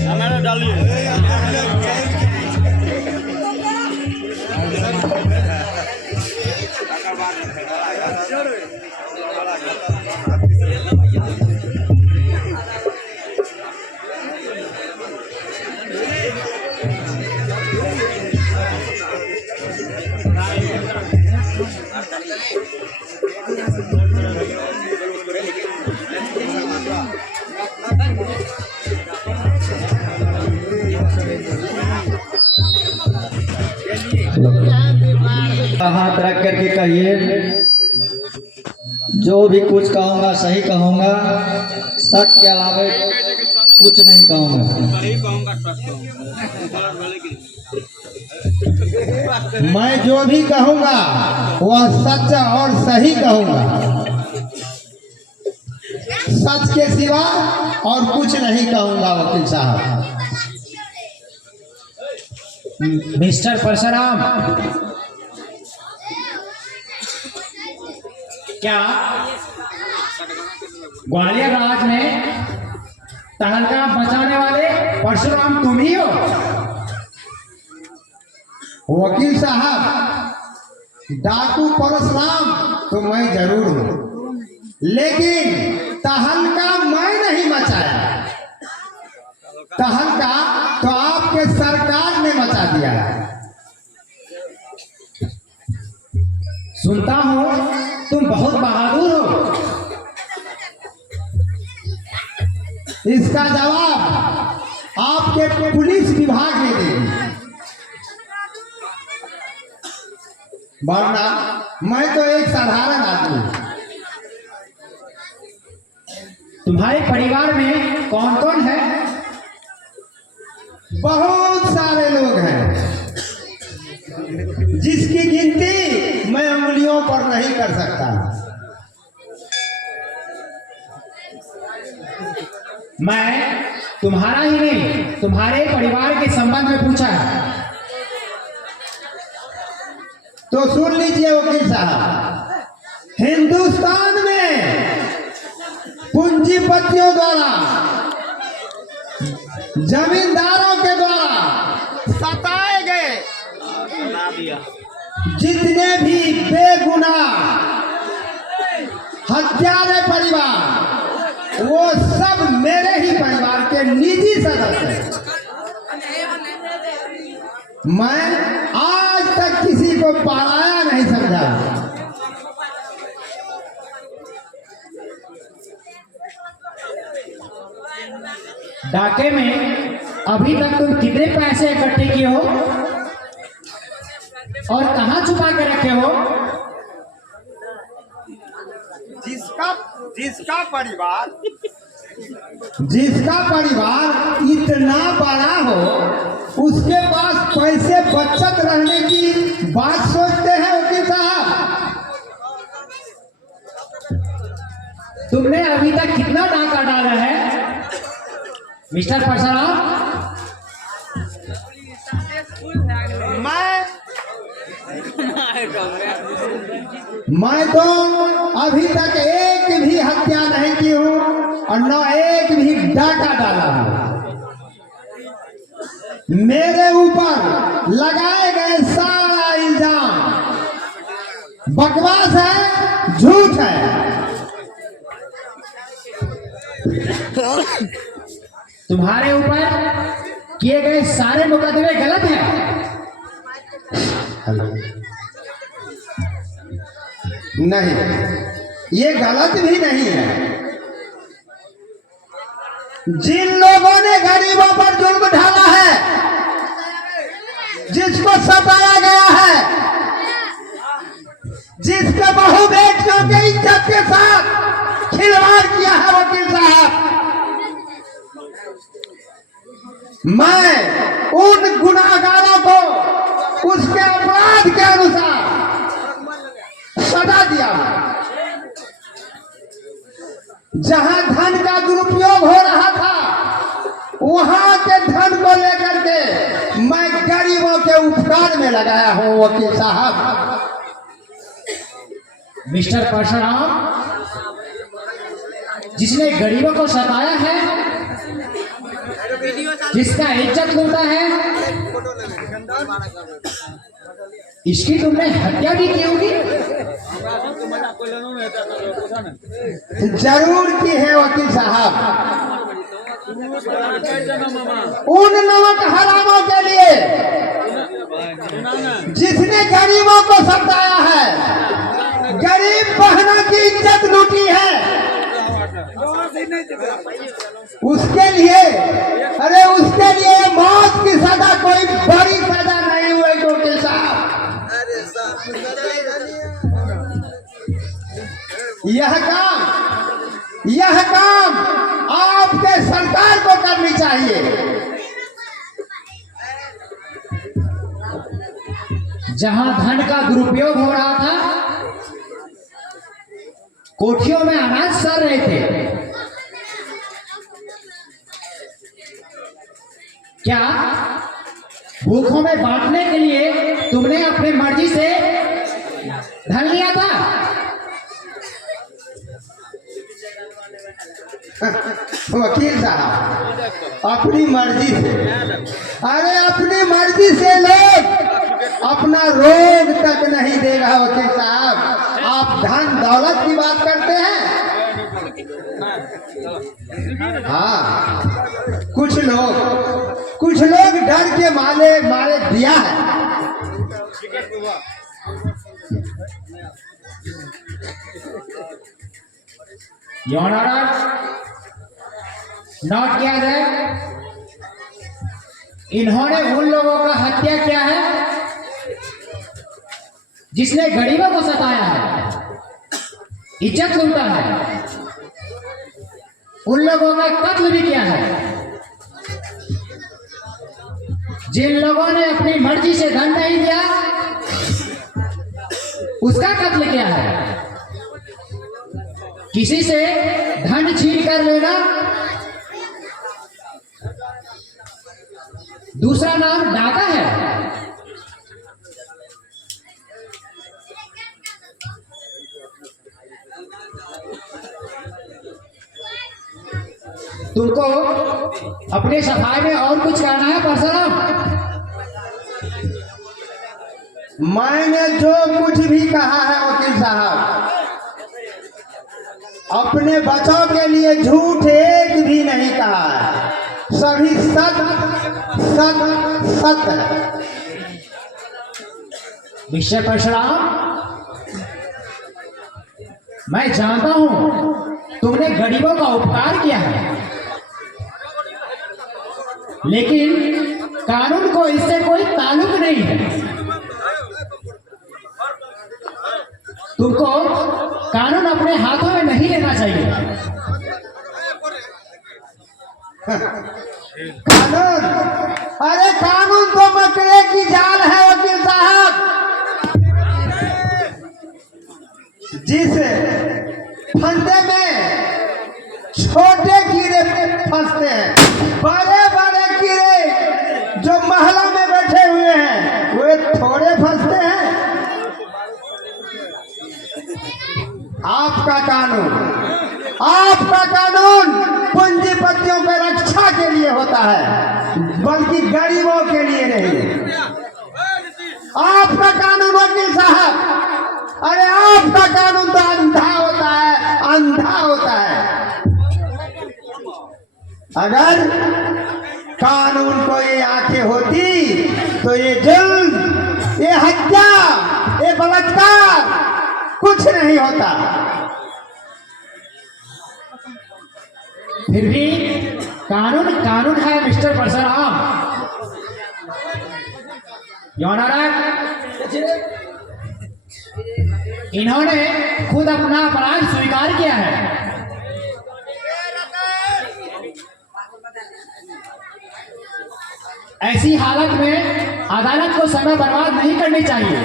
हमारा डालिए। हाथ रख करके कहिए, जो भी कुछ कहूँगा सही कहूँगा, सच के अलावा कुछ नहीं कहूँगा। मैं जो भी कहूँगा वह सच और सही कहूँगा, सच के सिवा और कुछ नहीं कहूँगा। वकील साहब, मिस्टर परशुराम, क्या ग्वालियर राज में तहलका बचाने वाले परशुराम तुम ही हो? वकील साहब, डाकू परशुराम तो मैं जरूर हूँ, लेकिन तहलका मैं नहीं मचाया। तहलका तो आपके सरकार ने मचा दिया है। सुनता हूँ तुम बहुत बहादुर हो। इसका जवाब आपके पुलिस विभाग ने देगी, वरना मैं तो एक साधारण आदमी हूँ। तुम्हारे परिवार में कौन कौन है? बहुत सारे लोग हैं, जिसकी गिनती मैं उंगलियों पर नहीं कर सकता। मैं तुम्हारा ही नहीं, तुम्हारे परिवार के संबंध में पूछा है। तो सुन लीजिए वकील साहब, हिंदुस्तान में पूंजीपतियों द्वारा, जमींदारों के द्वारा सताए गए जितने भी बेगुनाह हत्यारे परिवार, वो सब मेरे ही परिवार के निजी सदस्य हैं। मैं आज तक किसी को पराया नहीं समझा। डाके में अभी तक तुम कितने पैसे इकट्ठे किए हो और कहाँ छुपा के रखे हो? जिसका परिवार इतना बड़ा हो, उसके पास पैसे बचत रहने की बात सोचते हैं वकील साहब। तुमने अभी तक कितना डाका डाला है मिस्टर परशुराम? मैं तो अभी तक एक भी हत्या नहीं की हूँ और न एक भी डाका डाला हूँ। मेरे ऊपर लगाए गए सारा इल्जाम बकवास है, झूठ है। तुम्हारे ऊपर किए गए सारे मुकदमे गलत हैं। नहीं, ये गलत भी नहीं है। जिन लोगों ने गरीबों पर जुल्म ढाला है, जिसको सताया गया है, जिसके बहू बेटियों के इज्जत के साथ खिलवाड़ किया है वकील साहब, मैं उन गुनाहगारों को उसके अपराध के अनुसार सजा दिया। जहां धन का दुरुपयोग हो रहा था, वहां के धन को लेकर के मैं गरीबों के उपकार में लगाया हूं वकील साहब। मिस्टर परशुराम, जिसने गरीबों को सताया है, जिसका इज्जत लूटा है, इसकी तुमने हत्या भी की होगी। जरूर की है वकील साहब। उन नमक हरामों के लिए जिसने गरीबों को सताया है, गरीब बहनों की इज्जत लूटी है, उसके लिए, अरे उसके लिए मौत की सजा कोई बड़ी सजा नहीं हुई वकील साहब। यह काम आपके सरकार को करनी चाहिए। जहां धन का दुरुपयोग हो रहा था, कोठियों में अनाज सड़ रहे थे, क्या भूखों में बांटने के लिए तुमने अपनी मर्जी से धन लिया था? वकील साहब, अपनी मर्जी से, अरे अपनी मर्जी से लोग अपना रोग तक नहीं देगा वकील साहब। आप धन दौलत की बात करते हैं। हाँ, कुछ लोग डर के मारे दिया है। योर ऑनर, नोट किया जाए, इन्होंने उन लोगों का हत्या किया है जिसने गरीबों को सताया है, इज्जत लूटा है। उन लोगों का कत्ल भी किया है जिन लोगों ने अपनी मर्जी से धन नहीं दिया, उसका कत्ल किया है। किसी से धन छीन कर लेना दूसरा नाम डाका है। तुमको अपने सफाई में और कुछ कहना है परशुराम? मैंने जो कुछ भी कहा है वकील साहब, अपने बचाव के लिए झूठ एक भी नहीं कहा है। सभी सत्य है। मिस्टर परशुराम, मैं जानता हूं तुमने गरीबों का उपकार किया है, लेकिन कानून को इससे कोई ताल्लुक नहीं है। तुमको कानून अपने हाथों में नहीं लेना चाहिए। कानून, अरे कानून तो मकड़े की जाल है वकील साहब। जिस फंदे में छोटे कीड़े फंसते हैं, बड़े बड़े कीड़े जो महला में बैठे हुए हैं वे थोड़े फंसते हैं। आपका कानून पूंजीपतियों पर रक्षा के लिए होता है, बल्कि गरीबों के लिए नहीं। आपका कानून वकील साहब, अरे आपका कानून तो अंधा होता है, अंधा होता है। अगर कानून को ये आंखें होती तो ये जुल्म, ये हत्या, ये बलात्कार कुछ नहीं होता। फिर भी कानून कानून है मिस्टर परशुराम। योर ऑनर, इन्होंने खुद अपना अपराध स्वीकार किया है। ऐसी हालत में अदालत को समय बर्बाद नहीं करनी चाहिए।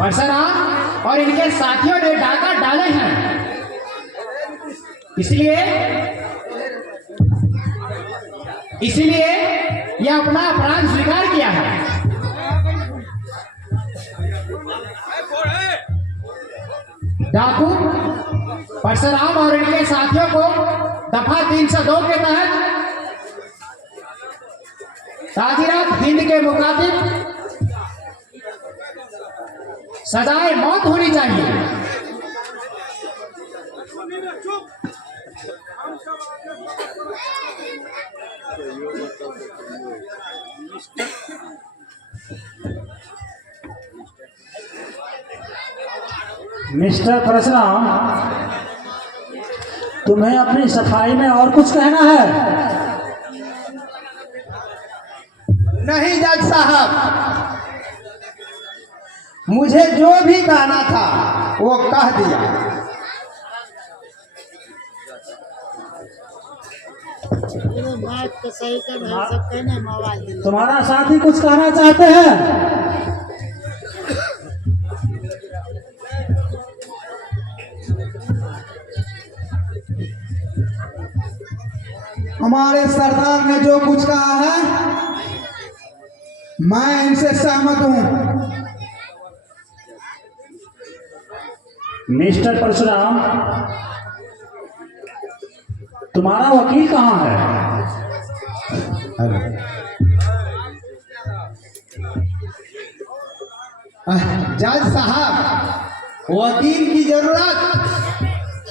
परशुराम और इनके साथियों ने डाका डाले हैं, इसीलिए यह अपना अपराध स्वीकार किया है। डाकू परशुराम और इनके साथियों को दफा 302 के तहत ताजीरात हिंद के मुताबिक सजाए मौत होनी चाहिए। मिस्टर परशुराम, तुम्हें अपनी सफाई में और कुछ कहना है? नहीं जज साहब, मुझे जो भी कहना था वो कह दिया। बात तो सही कर सकते हैं ना, मोबाइल तुम्हारा साथी कुछ कहना चाहते हैं? हमारे सरदार ने जो कुछ कहा है मैं इनसे सहमत हूं। मिस्टर परशुराम, तुम्हारा वकील कहाँ है? जज साहब, वकील की जरूरत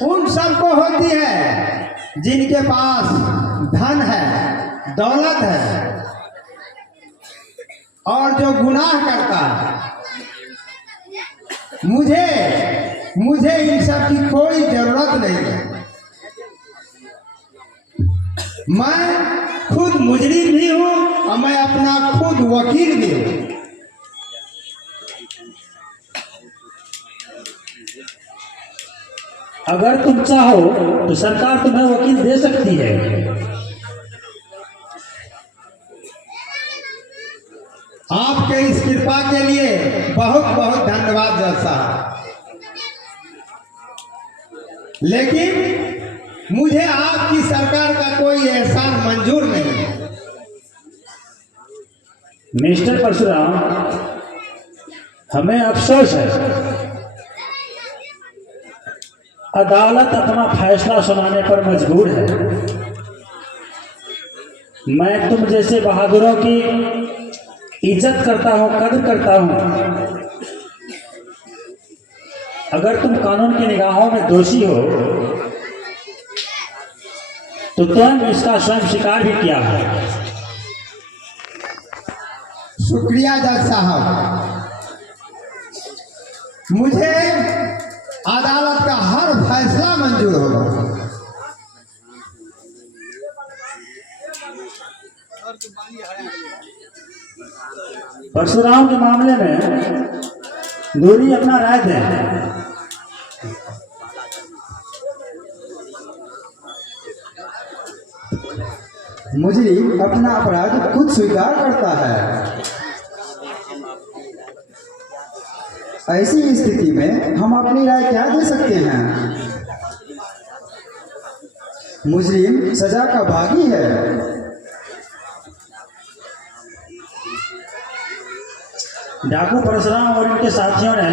उन सबको होती है जिनके पास धन है, दौलत है और जो गुनाह करता है। मुझे इन सब की कोई जरूरत नहीं है। मैं खुद मुजरिम भी हूँ और मैं अपना खुद वकील भी हूँ। अगर तुम चाहो तो सरकार तुम्हें वकील दे सकती है। आपके इस कृपा के लिए बहुत बहुत धन्यवाद जज साहब, लेकिन मुझे आपकी सरकार का कोई एहसान मंजूर नहीं है। मिस्टर परशुराम, हमें अफसोस है, अदालत अपना फैसला सुनाने पर मजबूर है। मैं तुम जैसे बहादुरों की इज्जत करता हूँ, कदर करता हूँ। अगर तुम कानून की निगाहों में दोषी हो तो तुम इसका स्वयं स्वीकार भी किया है। शुक्रिया जज साहब, मुझे अदालत का हर फैसला मंजूर होगा। परशुराम के मामले में दूरी अपना राय दें। मुजरिम अपना अपराध खुद स्वीकार करता है। ऐसी स्थिति में हम अपनी राय क्या दे सकते हैं? मुजरिम सजा का भागी है। डाकू परशुराम और इनके साथियों ने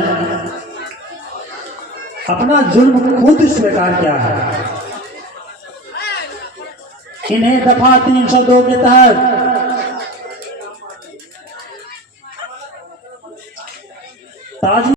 अपना जुल्म खुद स्वीकार किया है। इन्हें दफा 302 के तहत